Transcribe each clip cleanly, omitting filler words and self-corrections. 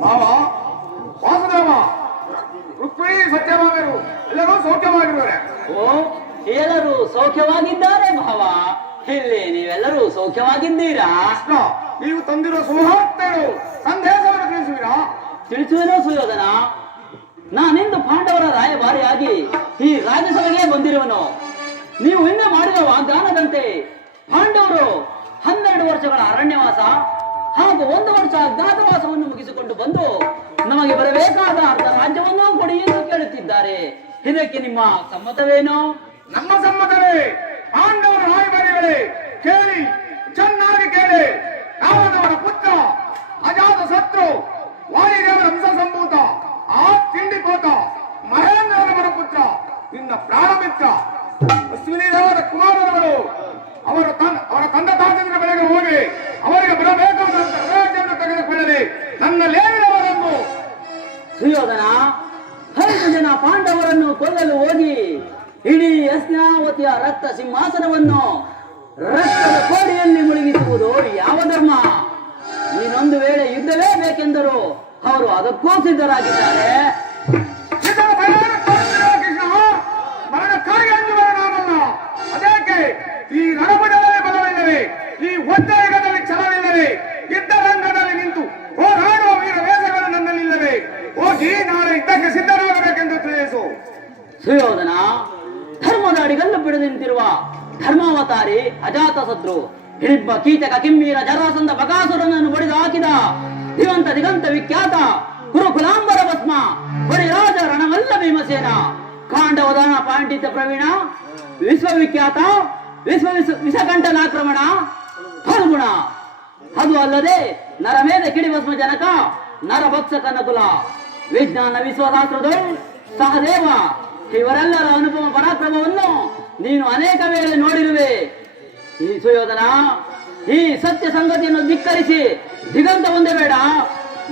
ಮಾವ ವಾಸುದೇವ ರುಕ್ಮಿಣಿ ಸತ್ಯಭಾಮರು ಎಲ್ಲರೂ ಸೌಖ್ಯವಾಗಿರುತ್ತಾರೆ. ಓ, ಎಲ್ಲರೂ ಸೌಖ್ಯವಾಗಿದ್ದಾರೆ ಭಾವ. ಇಲ್ಲಿ ನೀವೆಲ್ಲರೂ ಸೌಖ್ಯವಾಗಿದ್ದೀರಾ? ಕೃಷ್ಣ, ನೀವು ತಂದಿರುವ ಸುಮಹತ್ತರು ಸಂದೇಶವನ್ನು ತಿಳಿಸುವಿರಾ? ತಿಳಿಸುವೇನೋ ಸುಯೋಧನ. ನಾನಿಂದು ಪಾಂಡವರ ರಾಯಭಾರಿಯಾಗಿ ಈ ರಾಜ್ಯಸಭೆಗೆ ಬಂದಿರುವನು. ನೀವು ಹಿಂದೆ ಮಾಡಿದ ವಾಗ್ದಾನದಂತೆ ಪಾಂಡವರು 12 ವರ್ಷಗಳ ಅರಣ್ಯವಾಸ ಹಾಗೂ 1 ವರ್ಷ ಅಜ್ಞಾತವಾಸವನ್ನು ಮುಗಿಸಿಕೊಂಡು ಬಂದು ನಮಗೆ ಬರಬೇಕಾದ ಅರ್ಧ ರಾಜ್ಯವನ್ನು ಕೊಡಿ ಎಂದು ಕೇಳುತ್ತಿದ್ದಾರೆ. ಇದಕ್ಕೆ ನಿಮ್ಮ ಸಮ್ಮತವೇನು? ನಮ್ಮ ಸಮ್ಮತವೇ. ಪಾಂಡವರ ರಾಯಭಾರಿಗಳೇ, ಕೇಳಿ, ಚೆನ್ನಾಗಿ ಕೇಳಿ. ರಾವಣವರ ಪುತ್ರ, ಅಜಾತ ಶತ್ರು, ವಾಯುದೇವರ ವಂಶ ಸಂಭೂತ, ಆ ತಿಂಡಿಪೋತ ಮಹೇಂದ್ರನವರ ಪುತ್ರ, ನಿನ್ನ ಪ್ರಾಣಮಿತ್ರ ಅಶ್ವಿನಿ ದೇವರ ಕುಮಾರನವರು ಅವರ ತಂದೆ ತಾತಂದ್ರ ಬಳಿಗೆ ಹೋಗಿ ಅವರಿಗೆ ಬರಬೇಕಾದ ರಾಜ್ಯವನ್ನು ತೆಗೆದುಕೊಳ್ಳಲಿ. ನನ್ನಲ್ಲೇನಿದವರನ್ನು ಸುಯೋಧನ 5 ಜನ ಪಾಂಡವರನ್ನು ಕೊಲ್ಲಲು ಹೋಗಿ ಇಡೀ ಹಸ್ತಿನಾವತಿಯ ರಕ್ತ ಸಿಂಹಾಸನವನ್ನು ರಕ್ತದ ಕೋಡಿಯಲ್ಲಿ ಮುಳುಗಿಸುವುದು ಯಾವ ಧರ್ಮ? ನೀನೊಂದು ವೇಳೆ ಯುದ್ಧವೇ ಬೇಕೆಂದರು ಅವರು ಅದಕ್ಕೂ ಸಿದ್ಧರಾಗಿದ್ದಾರೆ. ಮರಣಕ್ಕಾಗಿ ಅಂಜುವ ನಾನಲ್ಲ. ಅದಕ್ಕೆ ಈ ರಣಪಟದಲ್ಲಿ ಬಲವಿಲ್ಲವೇ, ಈ ಒತ್ತಡದಲ್ಲಿ ಛಲವಿಲ್ಲವೇ, ಯುದ್ಧ ರಂಗದಲ್ಲಿ ನಿಂತು ಹೋರಾಡುವ ವೀರ ವೇಷಗಳು ನನ್ನಲ್ಲಿಲ್ಲವೇ? ಹೋಗಿ ನಾಳೆ ಯುದ್ಧಕ್ಕೆ ಸಿದ್ಧರಾಗಬೇಕೆಂದು ತಿಳಿಸು. ಸುಯೋಧನ, ಧರ್ಮದ ಅಡಿಗಲ್ಲು ಬಿಡದು ನಿಂತಿರುವ ಧರ್ಮಾವತಾರಿ ಅಜಾತ ಶತ್ರು, ಹಿಡಿಬ್ಬ ಕೀಚಕ ಕಿಮ್ಮೀರ ಜರಾಸಂಧ ಬಕಾಸುರನನ್ನು ಬಡಿದು ಹಾಕಿದ ದಿವಂತ ದಿಗಂತ ವಿಖ್ಯಾತ ಕುರುಕುಲಾಂಬರ ಭಸ್ಮ ಬಡಿರಾಜ ರಣವಲ್ಲ ಭೀಮಸೇನ, ಕಾಂಡವದಾನ ಪಾಂಡಿತ್ಯ ಪ್ರವೀಣ, ವಿಶ್ವವಿಖ್ಯಾತ ವಿಷಕಂಠನಾಕ್ರಮಣ ಫಲ್ಗುಣ, ಅದು ಅಲ್ಲದೆ ನರಮೇಧ ಕಿಡಿಭಸ್ಮ ಜನಕ ನರಭಕ್ಷಕ ನಕುಲ, ವಿಜ್ಞಾನ ವಿಶ್ವಶಾಸ್ತ್ರದೊಳ್ ಸಹದೇವ, ಇವರೆಲ್ಲರ ಅನುಪಮ ಪರಾಕ್ರಮವನ್ನು ನೀನು ಅನೇಕ ವೇಳೆ ನೋಡಿರುವೆ. ಈ ಸುಯೋಧನ, ಈ ಸತ್ಯ ಸಂಗತಿಯನ್ನು ಧಿಕ್ಕರಿಸಿ ದಿಗಂತ ಒಂದೇ ಬೇಡ,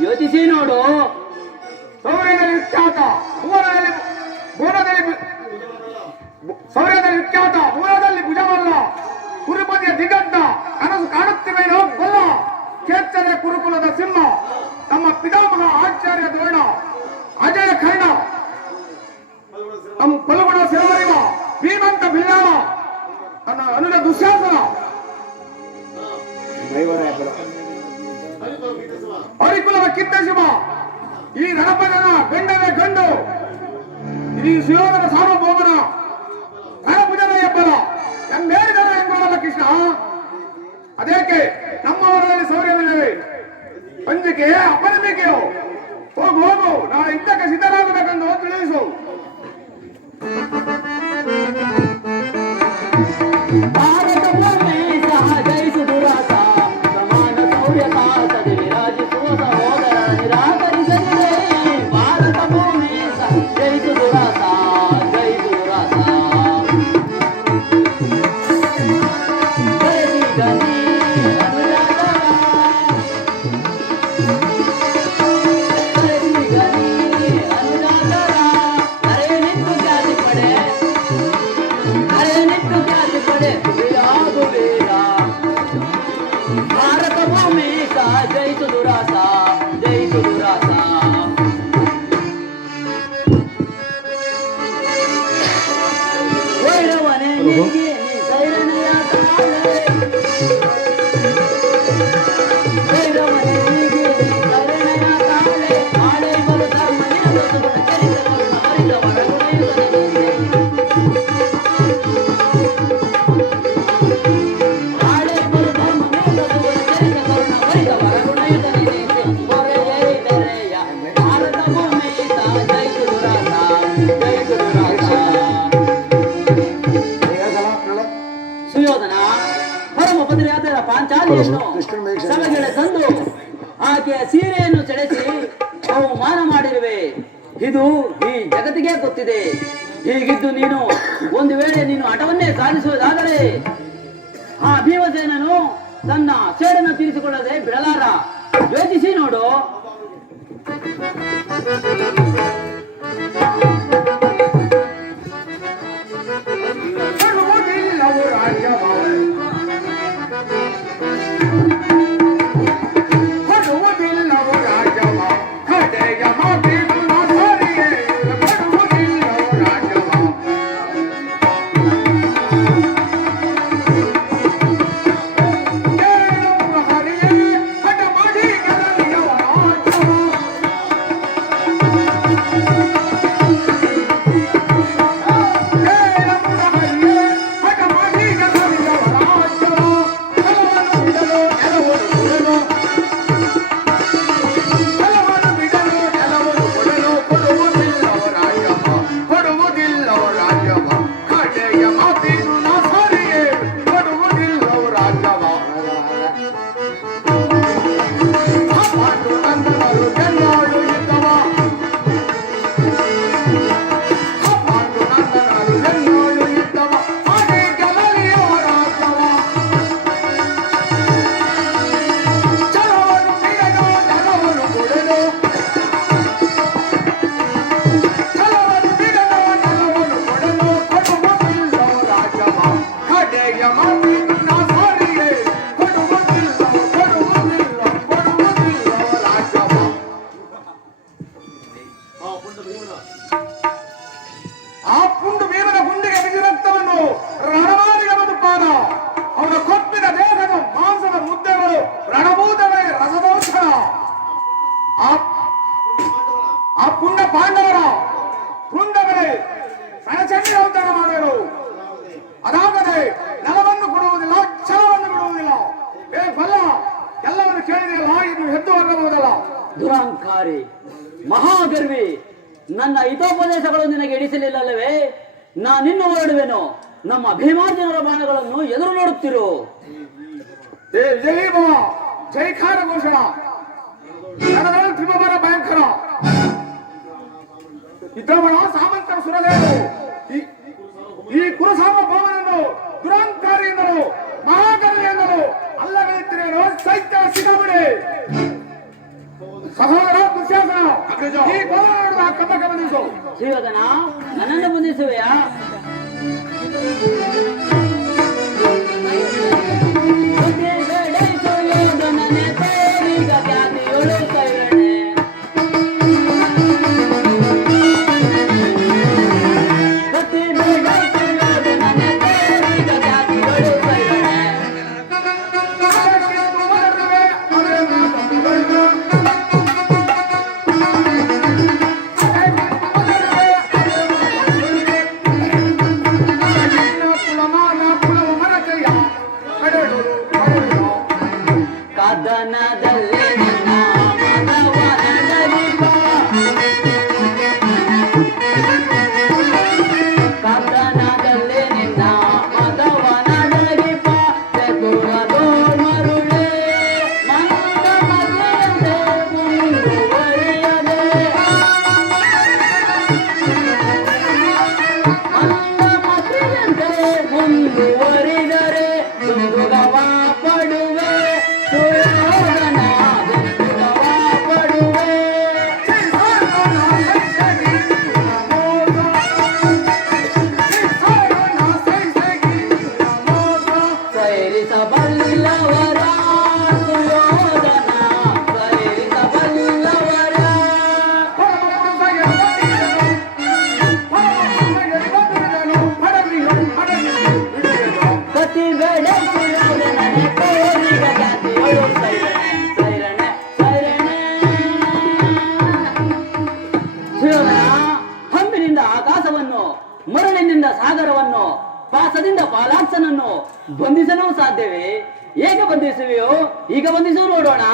ಯೋಚಿಸಿ ನೋಡು. ಸೌರ್ಯದಲ್ಲಿ ವಿಖ್ಯಾತ ಮೂರದಲ್ಲಿ ಭುಜವಲ್ಲ, ಕುರುಪತಿಯ ದಿಗಂತ ಕನಸು ಕಾಣುತ್ತಿವೇನೋ ಕೊಲ್ಲ, ಕೇಚ್ಚರ ಕುರುಕುಲದ ಸಿಂಹ, ತಮ್ಮ ಪಿತಾಮಹ ಆಚಾರ್ಯ ದ್ರೋಣ, ಅಜಯ ಕರ್ಣ, ತಮ್ಮ ಫಲ್ಗುಣ ಶಿರವರಿವ, ಭೀಮಂತ ಬಿಲ್ಲಾಮ, ತನ್ನ ಅನುಜ ದುಶ್ಯಾಸನ, ಹರಿಕುಲದ ಕಿತ್ತಶಿವ, ಈ ರಣಪದನ ಗಂಡವೇ ಗಂಡು, ಈ ಸುಯೋಧನ ಸಾರ್ವಭೌಮನ ರಣಭುಜನ ಹೆಬ್ಬಲ ಎಂಬೇಡಿದರ ಎಂಬಲ್ಲ ಕೃಷ್ಣ. ಅದೇಕೆ ನಮ್ಮ ವರದಲ್ಲಿ ಸೌರ್ಯವಿಲ್ಲವೇ? ಅಂಜಿಕೆಯೇ ಅಪನಂಬಿಕೆಯೋ? ಹೋಗು ಹೋಗು, ನಾಳೆ ಯುದ್ಧಕ್ಕೆ ಸಿದ್ಧರಾಗಬೇಕೆಂದು ತಿಳಿಸು. ಭಾರತ ಭೂಮಿ ಸಹಜಯಿಸು ದುರಾಸ, ಸಮಾನ ಸೌರ್ಯ ಸಾಸದೆ ವಿರಾಜಿಸುವ ಸಹೋದರ ನಿರಾಕರಿಸಲಿದೆ. ಭಾರತ ಭೂಮಿ ಸಹಜಯಿಸು ದುರಾಸ, ಜಯಿಸು ದುರಾಸ. ಗರಿ ಗರಿ ಅನುರಾಗರ, ಗರಿ ಗರಿ ಅನುರಾಗರ, ಅರೆ ನಿಂತು ಜಾತಿ ಪಡೆ, ಅರೆ ನಿಂತು ಜಾತಿ ಪಡೆ, ವಿರಾಗು ವೀರ. ಭಾರತ ಭೂಮಿ ಜಯಿಸು ದುರಾಸ, ಜಯಿಸು ದುರಾಸ. ವೈರವನೇ ನಿನಗೆ ನೀ ಸೈರನೆಯ ತಾಳೆ, ವೈರವನೇ ನಿನಗೆ ನೀ ಸೈರನೆಯ ತಾಳೆ, ಆಳೆ ಬಲು ಧರ್ಮನಿನ ದೋಷಗುಣ ಚರಿತ ಕರುಣ ಮರಿದ ವರಗುಣಯುತನಿಗೆ, ಆಳೆ ಬಲು ಧರ್ಮನಿನ ದೋಷಗುಣ ಚರಿತ ಕರುಣ ಮರಿದ ವರಗುಣಯುತನಿಗೆ, ಹೊರೆಯೈದರೆಯ ಭಾರತ ಭೂಮಿ ಜಯಿಸು ದುರಾಸ, ಜಯಿಸು ದುರಾಸ. ಸುಯೋಧನ, ಪರಮ ಪತ್ನಿಯಾದ ಪಾಂಚಾಲಿಯನ್ನು ಸಭೆಗೆ ತಂದು ಆಕೆಯ ಸೀರೆಯನ್ನು ಸೆಳೆಸಿ ಅವಮಾನ ಮಾಡಿರುವೆ. ಇದು ಈ ಜಗತ್ತಿಗೆ ಗೊತ್ತಿದೆ. ಹೀಗಿದ್ದು ನೀನು ಒಂದು ವೇಳೆ ನೀನು ಹಠವನ್ನೇ ಸಾಧಿಸುವುದಾದರೆ ಆ ಭೀಮಸೇನನು ತನ್ನ ಸೇಡನ್ನು ತೀರಿಸಿಕೊಳ್ಳದೆ ಬಿಡಲಾರ. ಯೋಚಿಸಿ ನೋಡು. ಕೊಡುವುದಿಲ್ಲವು ರಾಜ್ಯವ, ಕೊಡುವುದಿಲ್ಲವು ರಾಜ್ಯವ, ನಂದನರು ಗೆಲ್ಲಲು ಇದ್ದವ ನಂದನರು ಗೆಲ್ಲಲು ಇದ್ದವ ಹಾಗೆ ಗೆಲ್ಲಲಿಯೋ ರಾಜ್ಯವ ಛಲವನ್ನು ಬಿಡಲು ನೆಲವನ್ನು ಕೊಡಲು ಛಲವನ್ನು ಬಿಡಲು ನೆಲವನ್ನು ಕೊಡಲು ಕೊಡುವುದಿಲ್ಲೋ ರಾಜ್ಯವ ಕಡೆಯ ಮಾತಿನ ಸಾರಿಗೆ ಕೊಡುವುದಿಲ್ಲೋ ರಾಜ್ಯವ ಆ ಪುಂಡು ಭೀಮನ ಗುಂಡಿಗೆ ಬಿಸಿ ರಕ್ತವನ್ನು ರಣಮಾರಿಗೆ ಬದುಪಾದ ಅವನ ಕೊಪ್ಪಿದ ದೇಹದ ಮಾಂಸದ ಮುದ್ದೆಗಳು ರಣಭೂತವೇ ರಸದೋಷಣ ಆ ಪುಂಡ ಪಾಂಡವರ ವೃಂದಗಳೇ ಸಣಚಂಡಿ ಅವತಾರ ಮಾಡುವರು ಅದಾಗದೆ ನೆಲವನ್ನು ಕೊಡುವುದಿಲ್ಲ ಛಲವನ್ನು ಬಿಡುವುದಿಲ್ಲ ಬಲ್ಲ ಎಲ್ಲವನ್ನು ಕೇಳಿದೆಯಲ್ಲ ಇನ್ನು ಎದ್ದು ಹೋಗಬಹುದಲ್ಲ ದುರಾಂಕಾರಿ ಮಹಾಗರ್ವಿ ನನ್ನ ಹಿತೋಪದೇಶಗಳು ನಿನಗೆ ಇಡಿಸಲಿಲ್ಲವೇ ನಾನಿನ್ನು ಹೊರಡುವೆನು ನಮ್ಮ ಭೀಮಾರ್ಜುನರ ಬಾಣಗಳನ್ನು ಎದುರು ನೋಡುತ್ತಿರು ಜೈ ಭವ ಜೈಕಾರ ಘೋಷಣ ನನಗಳು ತ್ರಿಭುವನ ಭಯಂಕರ ಇದ್ರವಣ ಸಾಮಂತರ ಸುರದೇವರು ಈ ಕುರುಸಾಮ ಭವನನ್ನು ದುರಾಂಕಾರಿ ಎಂದರು ಮಹಾಗರ್ವಿ ಎಂದರು ಅಲ್ಲಗಳಿತ್ತಿರೇನು ಸೈತ್ಯ ಸಿಗಬಿಡಿ ಸಹೋದರ ದುಶ್ಯಾಸನ ಈ ಭವನವನ್ನು ಕಮ್ಮ ಗಮನಿಸು ಶ್ರೀವದನ ನನ್ನನ್ನು ಬಂಧಿಸುವೆಯಾ ಕದನದಲ್ಲಿ ನಿನ್ನ ಮನವನಡಲಿಪ ಕದನದಲ್ಲಿ ನಿನ್ನ ಮದವನಡಲಿಪ ಚತುರದೋ ಮರುಳೆ ಮಂದ ಮದೆಯದೆ ಮುಂದುವರಿಯದೆ ಮಂದ ಮದೆಯದೆ ಮುಂದುವರಿದರೆ ದುರ್ಗವ ಪಡುವೆ ಸುಯೋಧನ ದುರ್ಗವ ಪಡುವೆ ಸೈರಿಸಬಲ್ಲವರ ಸುಯೋಧನ ಸೈರಿಸಬಲ್ಲವರ ಕತಿ ಬೇಡ ಸುಯೋಧನನೆ ಕೋರಿಗ ಜಾತಿಯೊಳು ಸೈರಣೆ ಸುಯೋಧನ ಹಂಬಿನಿಂದ ಆಕಾಶವನ್ನು ಮರಳಿನಿಂದ ಸಾಗರವನ್ನು ಪಾಸದಿಂದ ಪಾಲಾಕ್ಷನನ್ನು ಬಂಧಿಸಲು ಸಾಧ್ಯವೇ ಹೇಗೆ ಬಂಧಿಸುವೆಯೋ ಈಗ ಬಂಧಿಸು ನೋಡೋಣ